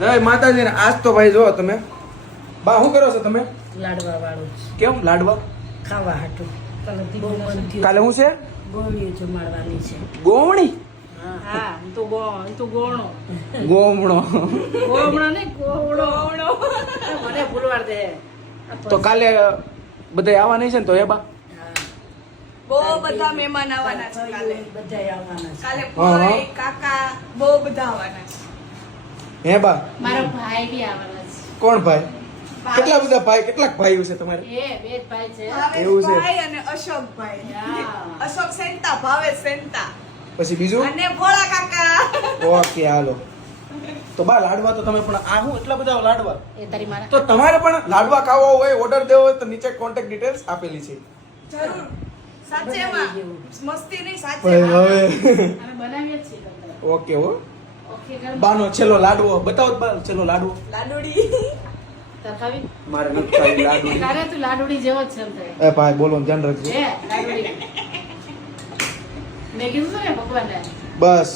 જય માતાજી ને આજ તો ભાઈ જો તમે બા શું કરો છો તમે? લાડવા વાળું કેમ લાડવા ખાવા હાટું કાલે હું છે ગોળીઓ જમાડવાની છે. ગોમણી હા તું ગોણો ગોમણો ગોમણો ને ગોવડો મને ભૂલવાર દે. તો કાલે બધા આવવા છે ને તો એ બા બહુ બધા મહેમાન આવવાના છે કાલે. બધા આવવાના છે. કાલે હા, હા. ભાઈ કાકા બહુ બધા આવવાના છે. હે બા મારો ભાઈ બી આવવાનો છે. કોણ ભાઈ? કેટલા બધા ભાઈ કેટલાક ભાઈઓ છે તમારે? એ બે જ ભાઈ છે. એવું છે. ભાવેશભાઈ અને અશોકભાઈ. હા. અશોક સેન્ટા, ભાવેશ સેન્ટા પછી બીજું અને ભોળા કાકા. ઓકે હાલો તો બા લાડવા તો તમે પણ આ હું એટલા બધા લાડવા એ તારી મારા તો તમારે પણ લાડવા ખાવા હોય ઓર્ડર દેવો હોય તો નીચે કોન્ટેક્ટ ડિટેલ્સ આપેલી છે. જરૂર સાચેમાં મસ્તી નહીં ભાઈ સાચેમાં. હવે અમે બનાવીએ જ છીએ તમને. ઓકે હો ઓકે કર. બાનો છેલ્લો લાડવો બતાવો બા છેલ્લો લાડવો લાડુડી તાર ખાવી? મારે નથી ખાવી લાડુ તારે તું લાડુડી જેવો જ છે એમ થાય. એ ભાઈ બોલો ધ્યાન રાખજો હે લાડુડી મેં કીધું હતું ને ભગવાનને બસ